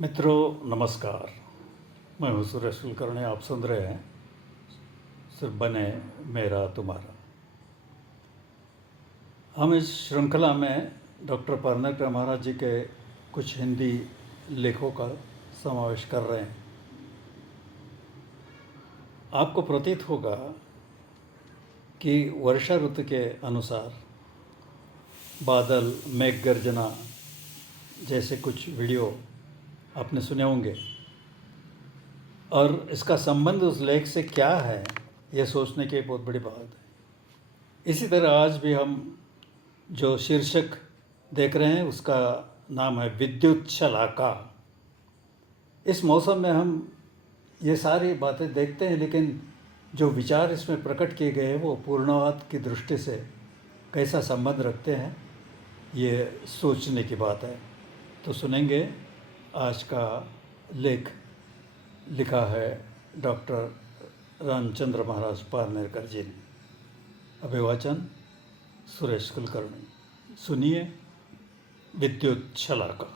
मित्रों नमस्कार। मैं हूँ सुरेश कुलकर्णी। आप सुन रहे हैं सिर्फ बने मेरा तुम्हारा। हम इस श्रृंखला में डॉक्टर परनेकर महाराज जी के कुछ हिंदी लेखों का समावेश कर रहे हैं। आपको प्रतीत होगा कि वर्षा ऋतु के अनुसार बादल, मेघ गर्जना जैसे कुछ वीडियो आपने सुने होंगे, और इसका संबंध उस लेख से क्या है यह सोचने की बहुत बड़ी बात है। इसी तरह आज भी हम जो शीर्षक देख रहे हैं उसका नाम है विद्युत शलाका। इस मौसम में हम ये सारी बातें देखते हैं, लेकिन जो विचार इसमें प्रकट किए गए हैं वो पूर्णवाद की दृष्टि से कैसा संबंध रखते हैं, ये सोचने की बात है। तो सुनेंगे आज का लेख। लिखा है डॉक्टर रामचंद्र महाराज पारनेकर जी ने। अभिवाचन सुरेश कुलकर्णी। सुनिए विद्युत शलाका।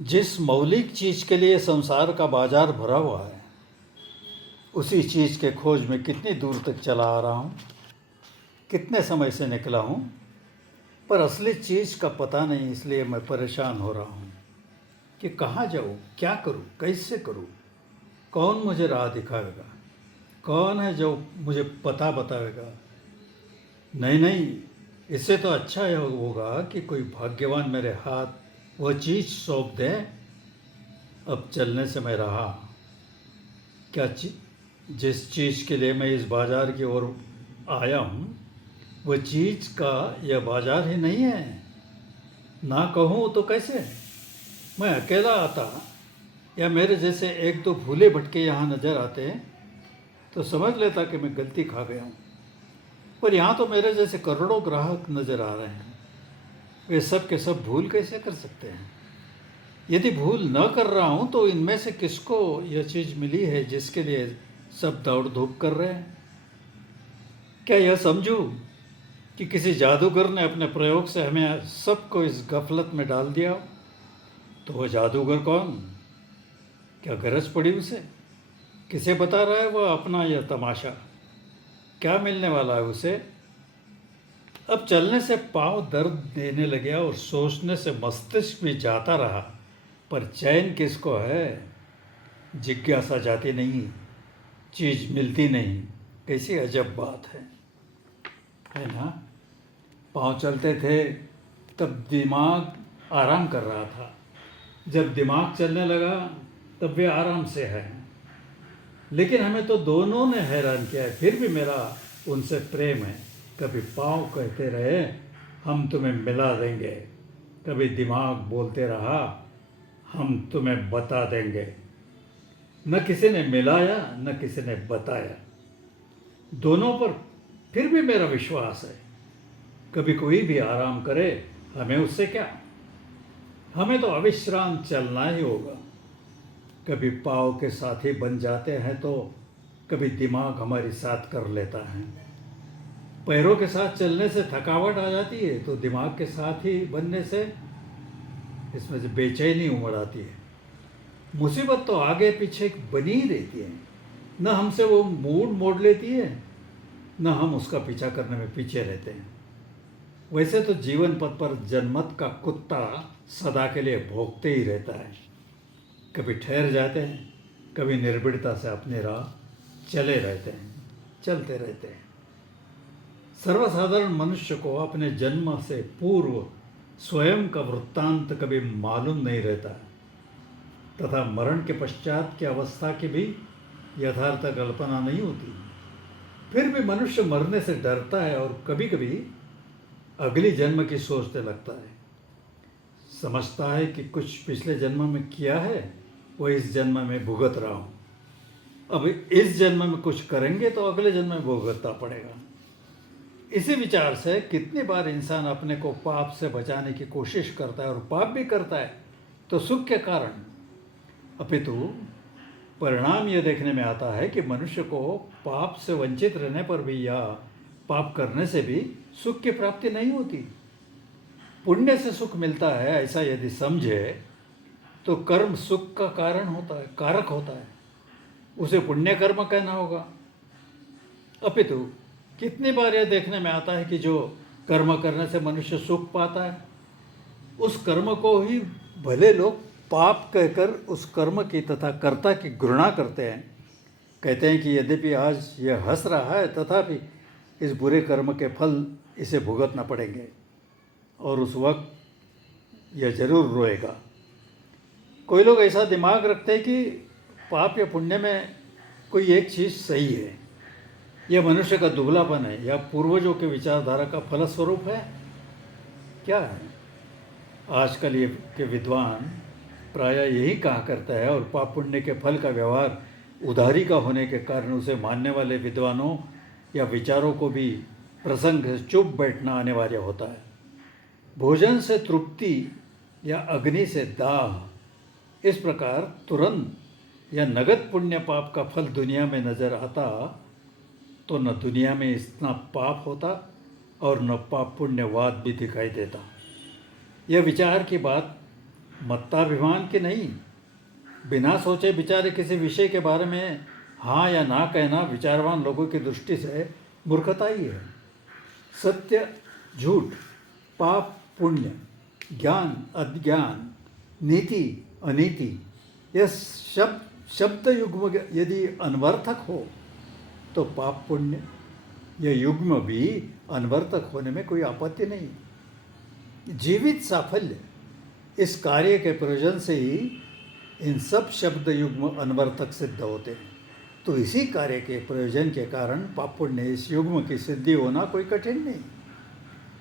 जिस मौलिक चीज़ के लिए संसार का बाजार भरा हुआ है, उसी चीज़ के खोज में कितनी दूर तक चला आ रहा हूँ, कितने समय से निकला हूँ, पर असली चीज़ का पता नहीं। इसलिए मैं परेशान हो रहा हूँ कि कहाँ जाऊँ, क्या करूँ, कैसे करूँ, कौन मुझे राह दिखाएगा, कौन है जो मुझे पता बताएगा। नहीं, इससे तो अच्छा यह होगा कि कोई भाग्यवान मेरे हाथ वह चीज़ सौंप दे। अब चलने से मैं रहा क्या जिस चीज़ के लिए मैं इस बाज़ार की ओर आया हूँ, वह चीज़ का यह बाज़ार ही नहीं है। ना कहूँ तो कैसे? मैं अकेला आता या मेरे जैसे एक दो भूले भटके यहाँ नज़र आते तो समझ लेता कि मैं गलती खा गया हूँ। पर यहाँ तो मेरे जैसे करोड़ों ग्राहक नज़र आ रहे हैं। वे सब के सब भूल कैसे कर सकते हैं? यदि भूल न कर रहा हूँ तो इनमें से किसको यह चीज़ मिली है जिसके लिए सब दौड़ धूप कर रहे हैं? क्या यह समझूँ कि किसी जादूगर ने अपने प्रयोग से हमें सबको इस गफलत में डाल दिया? तो वह जादूगर कौन? क्या गरज पड़ी उसे? किसे बता रहा है वह अपना यह तमाशा? क्या मिलने वाला है उसे? अब चलने से पाँव दर्द देने लगे और सोचने से मस्तिष्क भी जाता रहा, पर चैन किसको है? जिज्ञासा जाती नहीं, चीज़ मिलती नहीं। कैसी अजब बात है ना? पाँव चलते थे तब दिमाग आराम कर रहा था, जब दिमाग चलने लगा तब वे आराम से है। लेकिन हमें तो दोनों ने हैरान किया है। फिर भी मेरा उनसे प्रेम है। कभी पाँव कहते रहे हम तुम्हें मिला देंगे, कभी दिमाग बोलते रहा हम तुम्हें बता देंगे। न किसी ने मिलाया न किसी ने बताया, दोनों पर फिर भी मेरा विश्वास है। कभी कोई भी आराम करे, हमें उससे क्या? हमें तो अविश्राम चलना ही होगा। कभी पाँव के साथी बन जाते हैं तो कभी दिमाग हमारी साथ कर लेता है। पैरों के साथ चलने से थकावट आ जाती है, तो दिमाग के साथ ही बनने से इसमें से बेचैनी उमड़ आती है। मुसीबत तो आगे पीछे बनी ही रहती है। न हमसे वो मूड मोड़ लेती है, न हम उसका पीछा करने में पीछे रहते हैं। वैसे तो जीवन पथ पर जनमत का कुत्ता सदा के लिए भौंकते ही रहता है। कभी ठहर जाते हैं, कभी निर्भीड़ता से अपनी राह चले रहते हैं, चलते रहते हैं। सर्वसाधारण मनुष्य को अपने जन्म से पूर्व स्वयं का वृत्तांत कभी मालूम नहीं रहता, तथा मरण के पश्चात की अवस्था की भी यथार्थ कल्पना नहीं होती। फिर भी मनुष्य मरने से डरता है और कभी कभी अगली जन्म की सोचने लगता है। समझता है कि कुछ पिछले जन्म में किया है, वो इस जन्म में भुगत रहा हूँ। अब इस जन्म में कुछ करेंगे तो अगले जन्म में भुगतना पड़ेगा। इसी विचार से कितनी बार इंसान अपने को पाप से बचाने की कोशिश करता है और पाप भी करता है तो सुख के कारण, अपितु परिणाम यह देखने में आता है कि मनुष्य को पाप से वंचित रहने पर भी या पाप करने से भी सुख की प्राप्ति नहीं होती। पुण्य से सुख मिलता है ऐसा यदि समझे तो कर्म सुख का कारण होता है, कारक होता है, उसे पुण्य कर्म कहना होगा। अपितु कितनी बार यह देखने में आता है कि जो कर्म करने से मनुष्य सुख पाता है, उस कर्म को ही भले लोग पाप कहकर उस कर्म की तथा कर्ता की घृणा करते हैं। कहते हैं कि यद्यपि आज यह हंस रहा है तथापि इस बुरे कर्म के फल इसे भुगतना पड़ेंगे और उस वक्त यह जरूर रोएगा। कोई लोग ऐसा दिमाग रखते हैं कि पाप या पुण्य में कोई एक चीज़ सही है, यह मनुष्य का दुबलापन है या पूर्वजों के विचारधारा का फलस्वरूप है। क्या है? आजकल ये के विद्वान प्रायः यही कहा करता है और पाप पुण्य के फल का व्यवहार उधारी का होने के कारण उसे मानने वाले विद्वानों या विचारों को भी प्रसंग से चुप बैठना अनिवार्य होता है। भोजन से तृप्ति या अग्नि से दाह, इस प्रकार तुरंत या नगद पुण्य पाप का फल दुनिया में नजर आता तो न दुनिया में इतना पाप होता और न पाप पुण्यवाद भी दिखाई देता। यह विचार की बात मत्ताभिमान की नहीं, बिना सोचे विचारे किसी विषय के बारे में हाँ या ना कहना विचारवान लोगों की दृष्टि से मूर्खता ही है। सत्य झूठ, पाप पुण्य, ज्ञान अज्ञान, नीति अनीति, यह शब्द युग्म यदि अनवर्थक हो तो पाप पुण्य यह युग्म भी अनवर्थक होने में कोई आपत्ति नहीं। जीवित साफल्य इस कार्य के प्रयोजन से ही इन सब शब्द युग्म अनवर्थक सिद्ध होते हैं। तो इसी कार्य के प्रयोजन के कारण पाप पुण्य इस युग्म की सिद्धि होना कोई कठिन नहीं।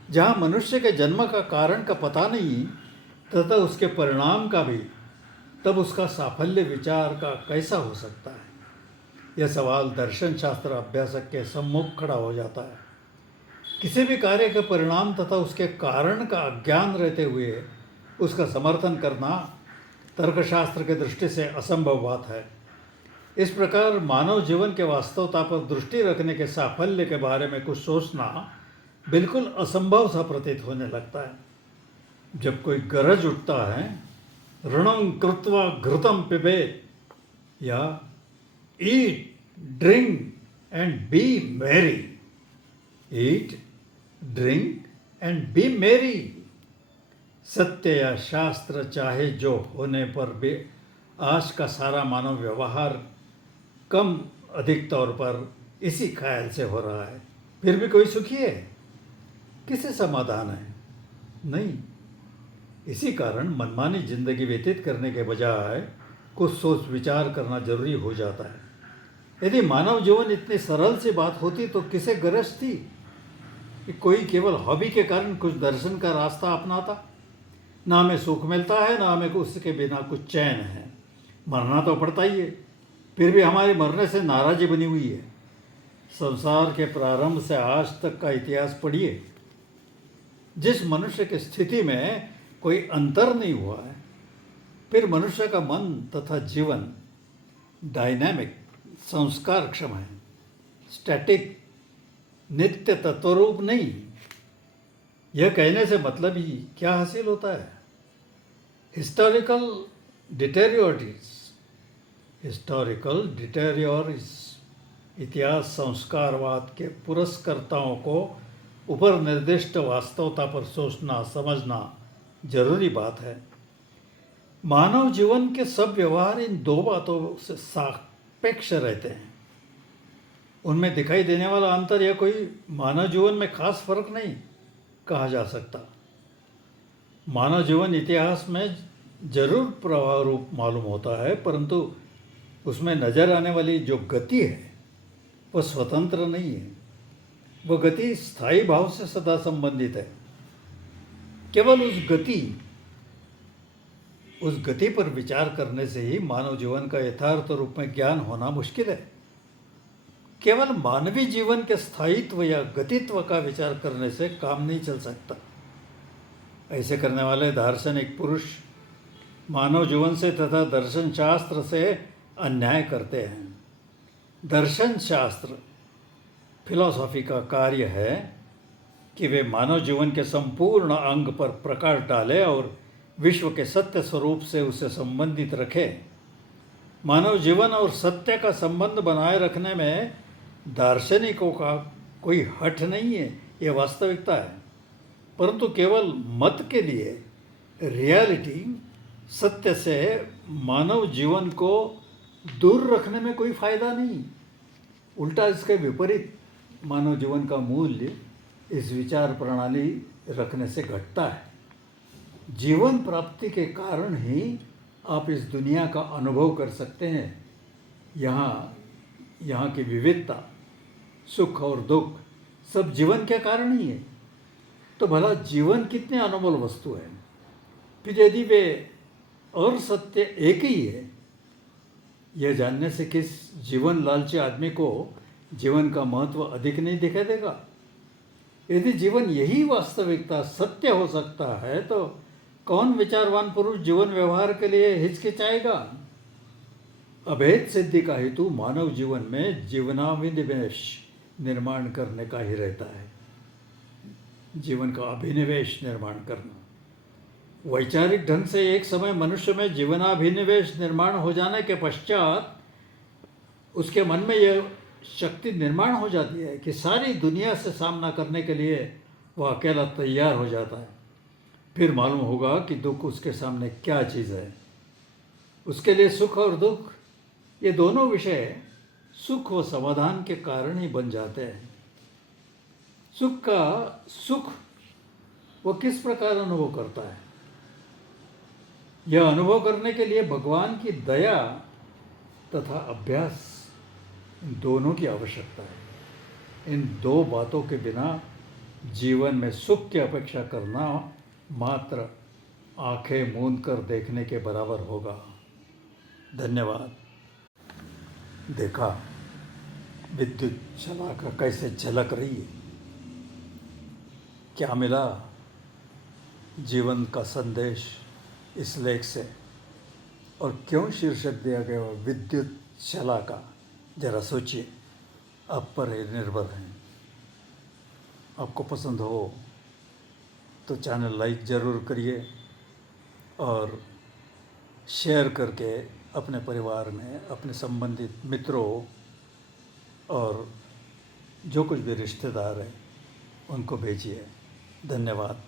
जहाँ मनुष्य के जन्म का कारण का पता नहीं तथा उसके परिणाम का भी, तब उसका साफल्य विचार का कैसा हो सकता है? यह सवाल दर्शन शास्त्र अभ्यासक के सम्मुख खड़ा हो जाता है। किसी भी कार्य के परिणाम तथा उसके कारण का अज्ञान रहते हुए उसका समर्थन करना तर्कशास्त्र के दृष्टि से असंभव बात है। इस प्रकार मानव जीवन के वास्तवता पर दृष्टि रखने के साफल्य के बारे में कुछ सोचना बिल्कुल असंभव सा प्रतीत होने लगता है। जब कोई गरज उठता है, ऋणं कृत्वा घृतं पिबेत, या eat drink and B Mary, eat drink and B Mary, सत्य या शास्त्र चाहे जो होने पर भी आज का सारा मानव व्यवहार कम अधिक तौर पर इसी ख्याल से हो रहा है। फिर भी कोई सुखी है? किसे समाधान है? नहीं। इसी कारण मनमानी जिंदगी व्यतीत करने के बजाय कुछ सोच विचार करना जरूरी हो जाता है। यदि मानव जीवन इतनी सरल सी बात होती तो किसे गरज थी कि कोई केवल हॉबी के कारण कुछ दर्शन का रास्ता अपनाता? ना हमें सुख मिलता है, ना हमें उसके बिना कुछ चैन है। मरना तो पड़ता ही है, फिर भी हमारे मरने से नाराज़ी बनी हुई है। संसार के प्रारंभ से आज तक का इतिहास पढ़िए, जिस मनुष्य की स्थिति में कोई अंतर नहीं हुआ है। फिर मनुष्य का मन तथा जीवन डायनामिक, संस्कार क्षम है, स्टैटिक, नित्य तत्वरूप नहीं। यह कहने से मतलब ही क्या हासिल होता है? हिस्टोरिकल डिटेरियोरिस, इतिहास संस्कारवाद के पुरस्कर्ताओं को ऊपर निर्दिष्ट वास्तवता पर सोचना समझना जरूरी बात है। मानव जीवन के सब व्यवहार इन दो बातों से सापेक्ष रहते हैं। उनमें दिखाई देने वाला अंतर या कोई मानव जीवन में खास फर्क नहीं कहा जा सकता। मानव जीवन इतिहास में जरूर प्रवाह रूप मालूम होता है, परंतु उसमें नजर आने वाली जो गति है वह स्वतंत्र नहीं है। वह गति स्थायी भाव से सदा संबंधित है। केवल उस गति पर विचार करने से ही मानव जीवन का यथार्थ रूप में ज्ञान होना मुश्किल है। केवल मानवीय जीवन के स्थायित्व या गतित्व का विचार करने से काम नहीं चल सकता। ऐसे करने वाले दार्शनिक पुरुष मानव जीवन से तथा दर्शन शास्त्र से अन्याय करते हैं। दर्शन शास्त्र, फिलॉसफी का कार्य है कि वे मानव जीवन के संपूर्ण अंग पर प्रकाश डालें और विश्व के सत्य स्वरूप से उसे संबंधित रखें। मानव जीवन और सत्य का संबंध बनाए रखने में दार्शनिकों का कोई हठ नहीं है, ये वास्तविकता है। परंतु केवल मत के लिए रियलिटी, सत्य से मानव जीवन को दूर रखने में कोई फायदा नहीं। उल्टा इसके विपरीत मानव जीवन का मूल्य इस विचार प्रणाली रखने से घटता है। जीवन प्राप्ति के कारण ही आप इस दुनिया का अनुभव कर सकते हैं। यहाँ की विविधता, सुख और दुख सब जीवन के कारण ही है। तो भला जीवन कितने अनमोल वस्तु है। फिर यदि वे और सत्य एक ही है, यह जानने से किस जीवन लालची आदमी को जीवन का महत्व अधिक नहीं दिखाई देगा। यदि जीवन यही वास्तविकता सत्य हो सकता है तो कौन विचारवान पुरुष जीवन व्यवहार के लिए हिचकिचाएगा। अभेद सिद्धि का हेतु मानव जीवन में जीवनाभिनिवेश निर्माण करने का ही रहता है। जीवन का अभिनिवेश निर्माण करना। वैचारिक ढंग से एक समय मनुष्य में जीवनाभिनिवेश निर्माण हो जाने के पश्चात उसके मन में यह शक्ति निर्माण हो जाती है कि सारी दुनिया से सामना करने के लिए वह अकेला तैयार हो जाता है। फिर मालूम होगा कि दुख उसके सामने क्या चीज़ है। उसके लिए सुख और दुख, ये दोनों विषय सुख व समाधान के कारण ही बन जाते हैं। सुख वो किस प्रकार अनुभव करता है। यह अनुभव करने के लिए भगवान की दया तथा अभ्यास, इन दोनों की आवश्यकता है। इन दो बातों के बिना जीवन में सुख की अपेक्षा करना मात्र आंखें मूंद कर देखने के बराबर होगा। धन्यवाद। देखा विद्युत शलाका कैसे झलक रही है। क्या मिला जीवन का संदेश इस लेख से, और क्यों शीर्षक दिया गया विद्युत शलाका। जरा सोचिए, आप पर ही निर्भर है। आपको पसंद हो तो चैनल लाइक ज़रूर करिए और शेयर करके अपने परिवार में, अपने संबंधित मित्रों और जो कुछ भी रिश्तेदार हैं उनको भेजिए। धन्यवाद।